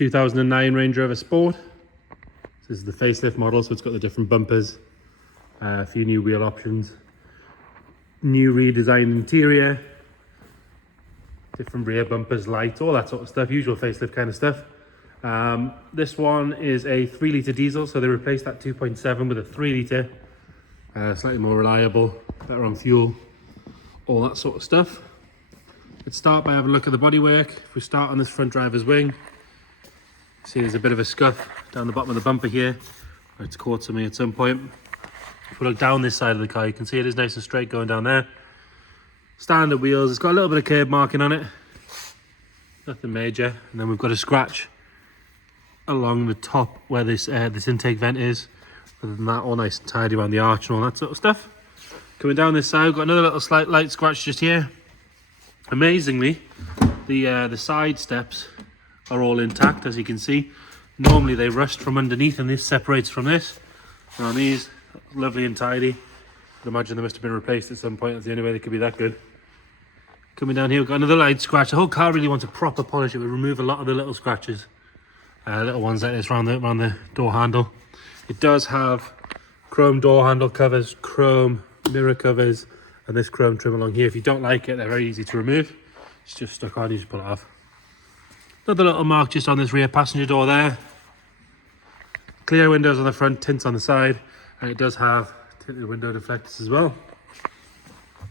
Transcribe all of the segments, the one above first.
2009 Range Rover Sport. This is the facelift model, so it's got the different bumpers, a few new wheel options, new redesigned interior, different rear bumpers, lights, all that sort of stuff, usual facelift kind of stuff. This one is a 3-litre diesel, so they replaced that 2.7 with a 3-litre, slightly more reliable, better on fuel, all that sort of stuff. Let's start by having a look at the bodywork. If we start on this front driver's wing, see there's a bit of a scuff down the bottom of the bumper here. It's caught something at some point. If we look down this side of the car, you can see it is nice and straight going down there. Standard wheels, it's got a little bit of curb marking on it. Nothing major. And then we've got a scratch along the top where this intake vent is. Other than that, all nice and tidy around the arch and all that sort of stuff. Coming down this side, we've got another little slight light scratch just here. Amazingly, the side steps are all intact, as you can see. Normally they rust from underneath, and this separates from this. And on these, lovely and tidy. I'd imagine they must have been replaced at some point. That's the only way they could be that good. Coming down here, we've got another light scratch. The whole car really wants a proper polish. It would remove a lot of the little scratches, little ones like this around the door handle. It does have chrome door handle covers, chrome mirror covers, and this chrome trim along here. If you don't like it, they're very easy to remove. It's just stuck on, you just pull it off. Another little mark just on this rear passenger door there. Clear windows on the front, tints on the side, and it does have tinted window deflectors as well.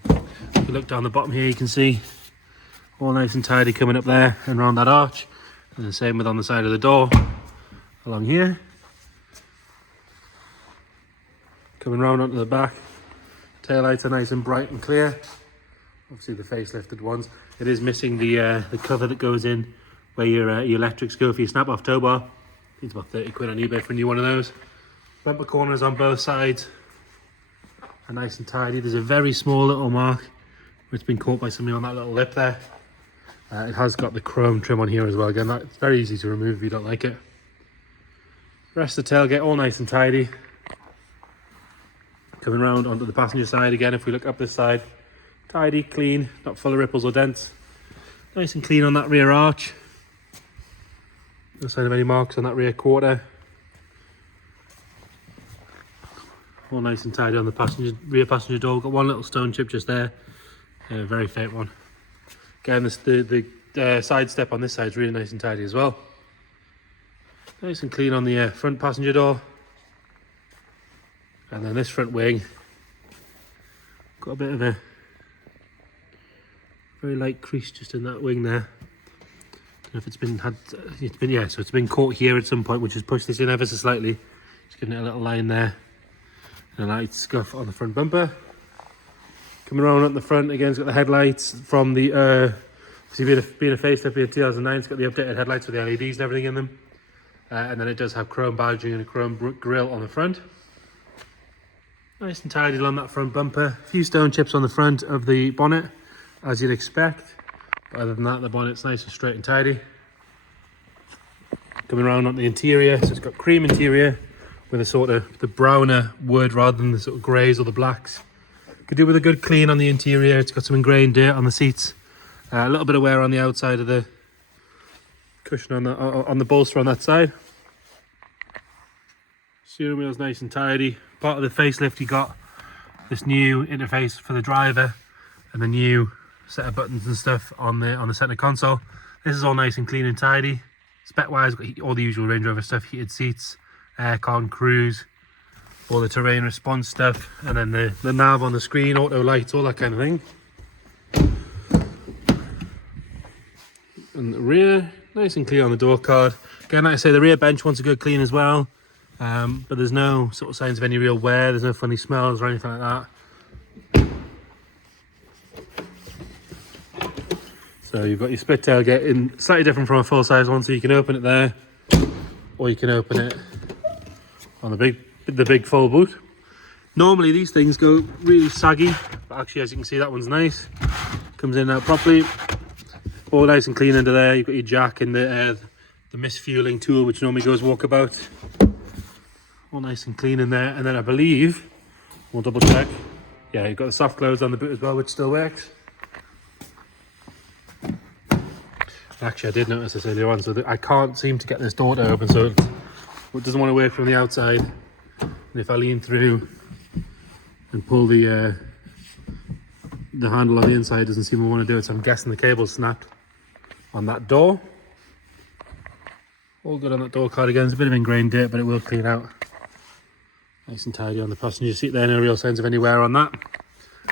If you look down the bottom here, you can see all nice and tidy coming up there and around that arch, and the same with on the side of the door along here. Coming round onto the back, tail lights are nice and bright and clear. Obviously the facelifted ones. It is missing the cover that goes in where your electrics go for your snap off tow bar. It's about 30 quid on eBay for a new one of those. Bumper corners on both sides are nice and tidy. There's a very small little mark where it's been caught by something on that little lip there. It has got the chrome trim on here as well. Again, that's very easy to remove if you don't like it. Rest of the tailgate all nice and tidy. Coming round onto the passenger side again, if we look up this side, tidy, clean, not full of ripples or dents. Nice and clean on that rear arch. No sign of any marks on that rear quarter. All nice and tidy on the rear passenger door. We've got one little stone chip just there, a very faint one. Again, the side step on this side is really nice and tidy as well. Nice and clean on the front passenger door. And then this front wing, got a bit of a very light crease just in that wing there. Don't know if it's been caught here at some point, which has pushed this in ever so slightly. Just giving it a little line there. And a light scuff on the front bumper. Coming around at the front, again, it's got the headlights from the, being a facelift, being a 2009, it's got the updated headlights with the LEDs and everything in them. And then it does have chrome badging and a chrome grille on the front. Nice and tidy along that front bumper. A few stone chips on the front of the bonnet, as you'd expect. But other than that, the bonnet's nice and straight and tidy. Coming around on the interior, so it's got cream interior with a sort of the browner wood rather than the sort of greys or the blacks. Could do with a good clean on the interior. It's got some ingrained dirt on the seats. A little bit of wear on the outside of the cushion on the bolster on that side. Steering wheel's nice and tidy. Part of the facelift, you got this new interface for the driver and the new set of buttons and stuff on the center console. This is all nice and clean and tidy. Spec wise, got all the usual Range Rover stuff: heated seats, aircon, cruise, all the terrain response stuff, and then the nav on the screen, auto lights, all that kind of thing. And the rear, nice and clear on the door card. Again, like I say, the rear bench wants a good clean as well. But there's no sort of signs of any real wear. There's no funny smells or anything like that. So you've got your split tailgate in slightly different from a full-size one, so you can open it there, or you can open it on the big full boot. Normally these things go really saggy, but actually, as you can see, that one's nice. Comes in and out properly. All nice and clean under there. You've got your jack and the misfueling tool, which normally goes walkabout. All nice and clean in there. And then I believe, we'll double check, yeah, you've got the soft close on the boot as well, which still works. Actually, I did notice this earlier on, so that I can't seem to get this door to open, so it doesn't want to work from the outside. And if I lean through and pull the handle on the inside, it doesn't seem to want to do it, so I'm guessing the cable's snapped on that door. All good on that door card again. There's a bit of ingrained dirt, but it will clean out. Nice and tidy on the passenger seat there, no real signs of any wear on that.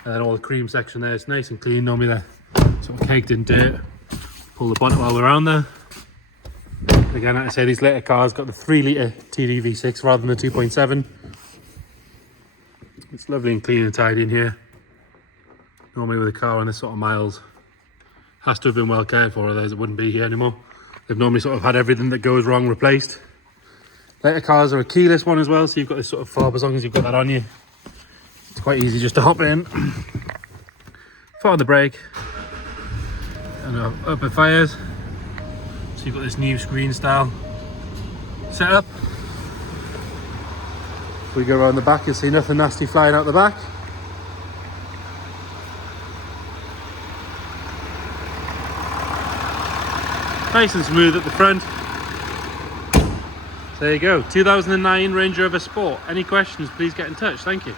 And then all the cream section there is nice and clean. Normally they're sort of caked in dirt. Pull the bonnet while we're around there. Again, like I say, these later cars got the 3 litre TDV6 rather than the 2.7. It's lovely and clean and tidy in here. Normally with a car on this sort of miles, has to have been well cared for, otherwise it wouldn't be here anymore. They've normally sort of had everything that goes wrong replaced. Later cars are a keyless one as well, so you've got this sort of fob. As long as you've got that on you, it's quite easy just to hop in. Foot on the brake, and up it fires. So you've got this new screen style setup. If we go around the back, you'll see nothing nasty flying out the back. Nice and smooth at the front. So there you go, 2009 Range Rover Sport. Any questions, please get in touch. Thank you.